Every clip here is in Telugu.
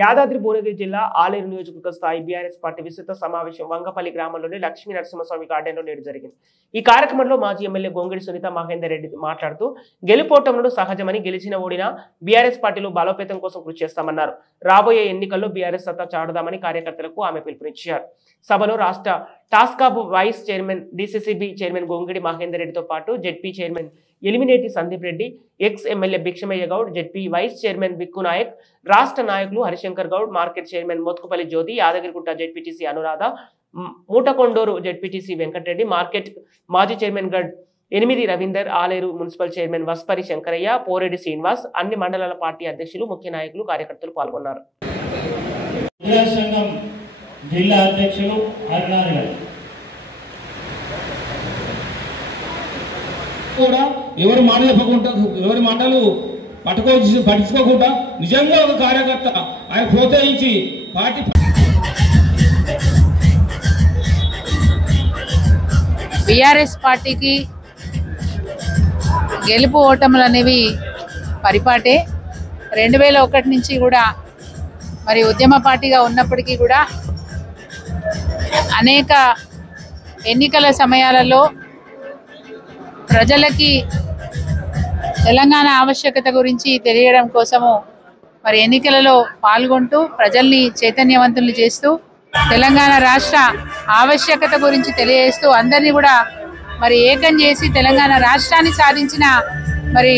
యాదాద్రి భువనగిరి జిల్లా ఆలేరు నియోజకవర్గ స్థాయి బీఆర్ఎస్ పార్టీ విస్తృత సమావేశం వంగపల్లి గ్రామంలోని లక్ష్మీ నరసింహస్వామి గార్డెన్లో నేడు జరిగింది. ఈ కార్యక్రమంలో మాజీ ఎమ్మెల్యే గొంగిడి సునీత మహేందర్ రెడ్డి మాట్లాడుతూ గెలుపోటములు సహజమని, గెలిచిన ఓడినా బీఆర్ఎస్ పార్టీలో బలోపేతం కోసం కృషి చేస్తామన్నారు. రాబోయే ఎన్నికల్లో బీఆర్ఎస్ సత్తా చాటుదామని కార్యకర్తలకు ఆమె పిలుపునిచ్చారు. సభలో రాష్ట్ర టాస్కాబ్ vice chairman DCCB chairman Gongidi Mahender రెడ్డితో పాటు ZP chairman Elimineti Sandeep Reddy, ex MLA Bhikshamaiah Goud, ZP vice chairman Bikku Naik, రాష్ట్ర నాయకులు Harishankar Goud, market chairman Motkupalli Jyothi, Yadagirigutta ZPTC Anuradha, Motakondur ZPTC Venkatareddy, market మాజీ చైర్మన్ గడ్ 8 రవీందర్, ఆలేరు మున్సిపల్ చైర్మన్ వస్పరి శంకరయ్య, పోరెడ్డి శ్రీనివాస్, అన్ని మండలాల పార్టీ అధ్యక్షులు, ముఖ్య నాయకులు, కార్యకర్తలు పాల్గొన్నారు. జిల్లా అధ్యక్షులు కూడా ఎవరి మాట చెప్పకుండా, ఎవరి మాటలు పట్టించుకోకుండా నిజంగా ఒక కార్యకర్త ఆయన ప్రోత్సహించి పార్టీ బీఆర్ఎస్ పార్టీకి గెలుపు ఓటములు అనేవి పరిపాటే. 2001 నుంచి కూడా మరి ఉద్యమ పార్టీగా ఉన్నప్పటికీ కూడా అనేక ఎన్నికల సమయాలలో ప్రజలకి తెలంగాణ ఆవశ్యకత గురించి తెలియడం కోసము మరి ఎన్నికలలో పాల్గొంటూ ప్రజల్ని చైతన్యవంతులు చేస్తూ తెలంగాణ రాష్ట్ర ఆవశ్యకత గురించి తెలియజేస్తూ అందరినీ కూడా మరి ఏకం చేసి తెలంగాణ రాష్ట్రాన్ని సాధించిన మరి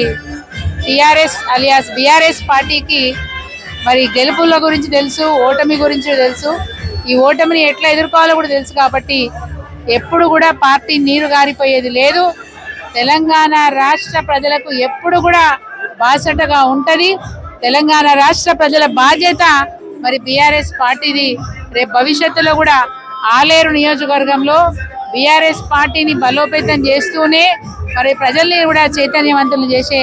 టీఆర్ఎస్ అలియాస్ బీఆర్ఎస్ పార్టీకి మరి గెలుపుల గురించి తెలుసు, ఓటమి గురించి తెలుసు. ఈ ఓటమిని ఎట్లా ఎదుర్కోవాలో కూడా తెలుసు. కాబట్టి ఎప్పుడు కూడా పార్టీ నీరు గారిపోయేది లేదు. తెలంగాణ రాష్ట్ర ప్రజలకు ఎప్పుడు కూడా బాసటగా ఉంటుంది. తెలంగాణ రాష్ట్ర ప్రజల బాధ్యత మరి బీఆర్ఎస్ పార్టీది. రేపు భవిష్యత్తులో కూడా ఆలేరు నియోజకవర్గంలో బీఆర్ఎస్ పార్టీని బలోపేతం చేస్తూనే మరి ప్రజల్ని కూడా చైతన్యవంతులు చేసే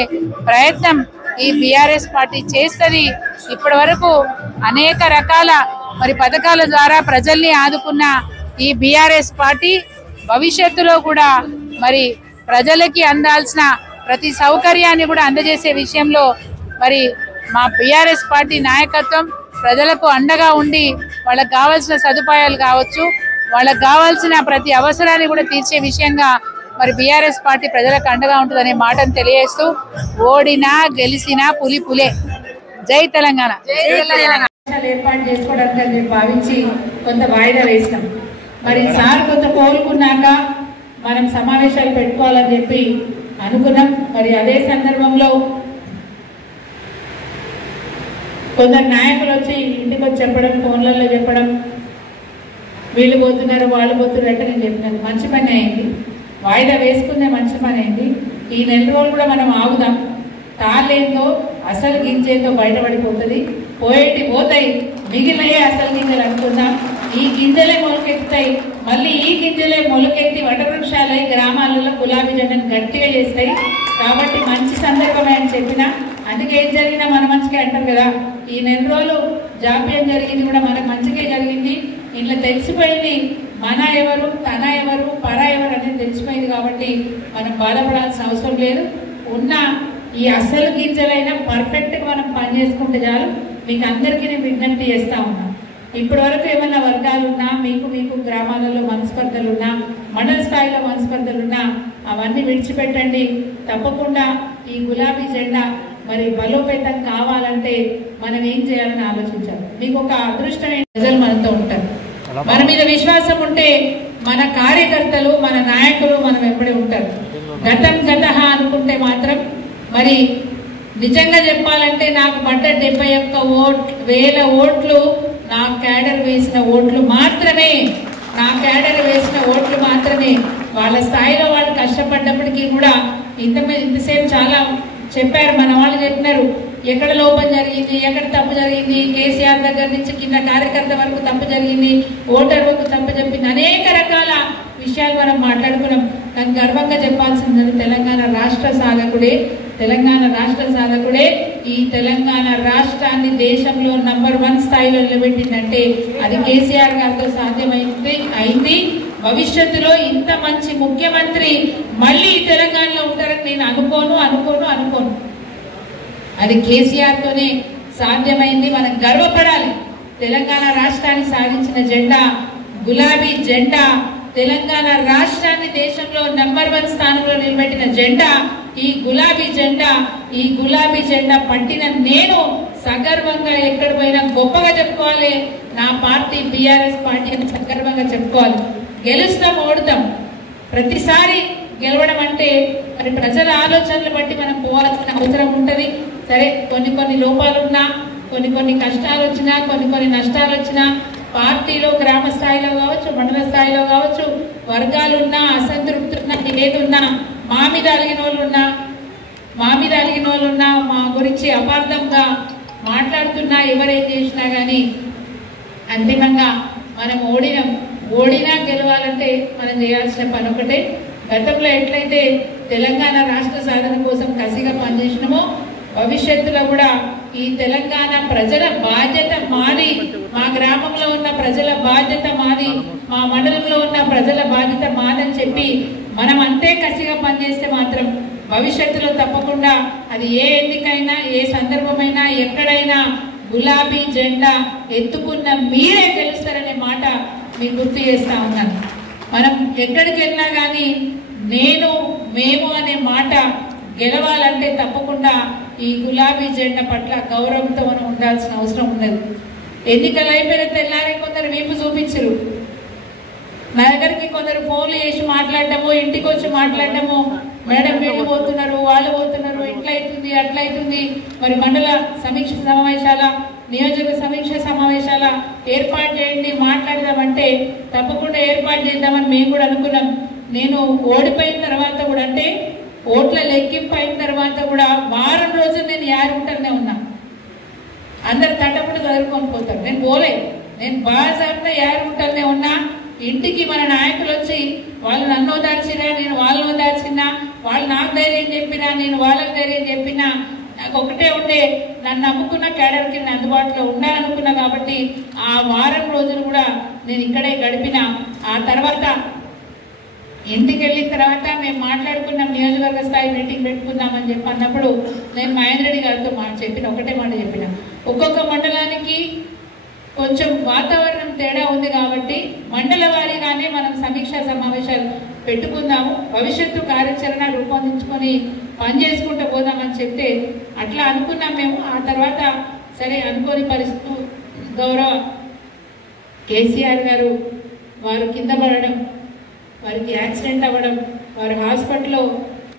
ప్రయత్నం ఈ బీఆర్ఎస్ పార్టీ చేస్తుంది. ఇప్పటి వరకు అనేక రకాల మరి పథకాల ద్వారా ప్రజల్ని ఆదుకున్న ఈ బీఆర్ఎస్ పార్టీ భవిష్యత్తులో కూడా మరి ప్రజలకి అందాల్సిన ప్రతి సౌకర్యాన్ని కూడా అందజేసే విషయంలో మరి మా బీఆర్ఎస్ పార్టీ నాయకత్వం ప్రజలకు అండగా ఉండి వాళ్ళకు కావాల్సిన సదుపాయాలు కావచ్చు, వాళ్ళకు కావాల్సిన ప్రతి అవసరాన్ని కూడా తీర్చే విషయంగా మరి బీఆర్ఎస్ పార్టీ ప్రజలకు అండగా ఉంటుందనే మాటను తెలియజేస్తూ ఓడినా గెలిచినా పులి పులే. జై తెలంగాణ. ఏర్పాటు చేసుకోవడానికి భావించి కొంత వాయిదా వేసినాం. మరి సార్ కొంత కోరుకున్నాక మనం సమావేశాలు పెట్టుకోవాలని చెప్పి అనుకున్నాం. మరి అదే సందర్భంలో కొందరు నాయకులు వచ్చి ఇంటికి వచ్చి చెప్పడం, ఫోన్లలో చెప్పడం, వీళ్ళు పోతున్నారు వాళ్ళు పోతున్నారు అంటే నేను చెప్పినాను. మంచి పని అయింది, వాయిదా వేసుకుందే మంచి పని అయింది. ఈ 4 రోజులు కూడా మనం ఆగుదాం. తాళ్ళేందో అసలు గింజేందో బయటపడిపోతుంది. పోయేటి పోతాయి, మిగిలినయే అసలు గింజలు అనుకుందాం. ఈ గింజలే మొలకెత్తుతాయి, మళ్ళీ ఈ గింజలే మొలకెత్తి వటవృక్షాలై గ్రామాలలో గులాబీ జెండాను గట్టిగా చేస్తాయి. కాబట్టి మంచి సందర్భమే అని చెప్పిన. అందుకే ఏం జరిగినా మన మంచిగా అంటారు కదా. ఈ 4 రోజులు జాప్యం జరిగింది కూడా మనకు మంచిగా జరిగింది. ఇంట్లో తెలిసిపోయింది మన ఎవరు, తన ఎవరు, పర ఎవరు అనేది తెలిసిపోయింది. కాబట్టి మనం బాధపడాల్సిన అవసరం లేదు. ఉన్న ఈ అసలు గింజలైనా పర్ఫెక్ట్గా మనం పని చేసుకుంటే చాలు. మీకు అందరికీ నేను విజ్ఞప్తి చేస్తా ఉన్నా. ఇప్పటి వరకు ఏమైనా వర్గాలు ఉన్నా, మీకు గ్రామాలలో మనస్పర్ధలు ఉన్నా, మండల స్థాయిలో మనస్పర్ధలు ఉన్నా అవన్నీ విడిచిపెట్టండి. తప్పకుండా ఈ గులాబీ జెండా మరి బలోపేతం కావాలంటే మనం ఏం చేయాలని ఆలోచించాలి. మీకు ఒక అదృష్టమైన ప్రజలు మనతో ఉంటారు. మన మీద విశ్వాసం ఉంటే మన కార్యకర్తలు, మన నాయకులు మనం ఎప్పుడే ఉంటారు. గతం గతహ అనుకుంటే మాత్రం మరి నిజంగా చెప్పాలంటే నాకు పడ్డ 71,000 ఓట్లు నా క్యాడర్ వేసిన ఓట్లు మాత్రమే. వాళ్ళ స్థాయిలో వాళ్ళు కష్టపడ్డప్పటికీ కూడా ఇంతసేపు చాలా చెప్పారు. మన వాళ్ళు చెప్పినారు ఎక్కడ లోపం జరిగింది, ఎక్కడ తప్పు జరిగింది, కేసీఆర్ దగ్గర నుంచి కింద కార్యకర్త వరకు తప్పు జరిగింది, ఓటర్ వరకు తప్పు చెప్పింది, అనేక రకాల విషయాలు మనం మాట్లాడుకున్నాం. కానీ గర్వంగా చెప్పాల్సింది తెలంగాణ రాష్ట్ర సాధకుడే ఈ తెలంగాణ రాష్ట్రాన్ని దేశంలో నంబర్ 1 స్థాయిలో నిలబెట్టిందంటే అది కేసీఆర్ గారితో సాధ్యమైంది. భవిష్యత్తులో ఇంత మంచి ముఖ్యమంత్రి మళ్ళీ తెలంగాణలో ఉంటారని నేను అనుకోను. అది కేసీఆర్ తోనే సాధ్యమైంది. మనం గర్వపడాలి. తెలంగాణ రాష్ట్రాన్ని సాధించిన జెండా గులాబీ జెండా, తెలంగాణ రాష్ట్రాన్ని దేశంలో నెంబర్ 1 స్థానంలో నిలబెట్టిన జెండా ఈ గులాబీ జెండా. ఈ గులాబీ జెండా పట్టిన నేను సగర్వంగా ఎక్కడ పోయినా గొప్పగా చెప్పుకోవాలి. నా పార్టీ బీఆర్ఎస్ పార్టీ అని సగర్వంగా చెప్పుకోవాలి. గెలుస్తాం, ఓడుతాం. ప్రతిసారి గెలవడం అంటే మరి ప్రజల ఆలోచనలు బట్టి మనం పోవాల్సిన అవసరం ఉంటుంది. సరే, కొన్ని లోపాలున్నా, కొన్ని కష్టాలు వచ్చినా, కొన్ని నష్టాలు వచ్చినా, పార్టీలో గ్రామ స్థాయిలో కావచ్చు, మండల స్థాయిలో కావచ్చు, వర్గాలున్నా, అసంతృప్తున్నా, ఏదున్నా, మా మీద అలిగిన వాళ్ళున్నా, మా గురించి అపార్థంగా మాట్లాడుతున్నా, ఎవరేం చేసినా కానీ అంతిమంగా మనం ఓడినా గెలవాలంటే మనం చేయాల్సిన పని ఒకటే. గతంలో ఎట్లయితే తెలంగాణ రాష్ట్ర సాధన కోసం కసిగా పనిచేసినామో భవిష్యత్తులో కూడా ఈ తెలంగాణ ప్రజల బాధ్యత మాది, మా గ్రామంలో ఉన్న ప్రజల బాధ్యత మాది, మా మండలంలో ఉన్న ప్రజల బాధ్యత మాదని చెప్పి మనం అంతే కసిగా పనిచేస్తే మాత్రం భవిష్యత్తులో తప్పకుండా అది ఏ ఎన్నికైనా, ఏ సందర్భమైనా, ఎక్కడైనా గులాబీ జెండా ఎత్తుకున్న మీరే గెలుస్తారనే మాట మీకు గుర్తు చేస్తా ఉన్నాను. మనం ఎక్కడికి వెళ్ళినా కానీ మేము అనే మాట గెలవాలంటే తప్పకుండా ఈ గులాబీ జెండా పట్ల గౌరవంతో మనం ఉండాల్సిన అవసరం ఉన్నది. ఎన్నికలు అయిపోయిన తెల్లారి కొందరు వీపు చూపించరు. నా దగ్గరికి కొందరు ఫోన్లు చేసి మాట్లాడటము, ఇంటికి వచ్చి మాట్లాడటము, మేడం వీళ్ళు పోతున్నారు, వాళ్ళు పోతున్నారు, ఇట్లయితుంది అట్లయితుంది, మరి మండల సమీక్ష సమావేశాల, నియోజక సమీక్ష సమావేశాల ఏర్పాటు చేయండి, మాట్లాడదామంటే తప్పకుండా ఏర్పాటు చేద్దామని మేము కూడా అనుకున్నాం. నేను ఓడిపోయిన తర్వాత కూడా, అంటే ఓట్ల లెక్కింపు అయిన తర్వాత కూడా వారం రోజులు నేను యారుంటనే ఉన్నా. అందరు తట్టపుడు చదువుకొని పోతారు, నేను పోలేదు. నేను బాగా యారుంటనే ఉన్నా. ఇంటికి మన నాయకులు వచ్చి వాళ్ళు నన్ను ఓదార్చినా, నేను వాళ్ళని ఓదార్చినా, వాళ్ళు నాకు ధైర్యం చెప్పినా, నేను వాళ్ళకి ధైర్యం చెప్పినా, నాకు ఒకటే ఉండే, నన్ను నమ్ముకున్న క్యాడర్కి నేను అందుబాటులో ఉండాలనుకున్నా. కాబట్టి ఆ వారం రోజులు కూడా నేను ఇక్కడే గడిపిన. ఆ తర్వాత ఇంటికి వెళ్ళిన తర్వాత మేము మాట్లాడుకున్నాం, నియోజకవర్గ స్థాయి మీటింగ్ పెట్టుకుందామని చెప్పి అన్నప్పుడు నేను మహేంద్ర రెడ్డి గారితో ఒకటే మాట చెప్పిన, ఒక్కొక్క మండలానికి కొంచెం వాతావరణం తేడా ఉంది కాబట్టి మండల వారీగానే మనం సమీక్షా సమావేశాలు పెట్టుకుందాము, భవిష్యత్తు కార్యాచరణ రూపొందించుకొని పనిచేసుకుంటూ పోదామని చెప్తే అట్లా అనుకున్నాం మేము. ఆ తర్వాత సరే అనుకోని పరిస్థితులు, గౌరవ కేసీఆర్ గారు వారు కింద పడడం, వారికి యాక్సిడెంట్ అవ్వడం, వారు హాస్పిటల్లో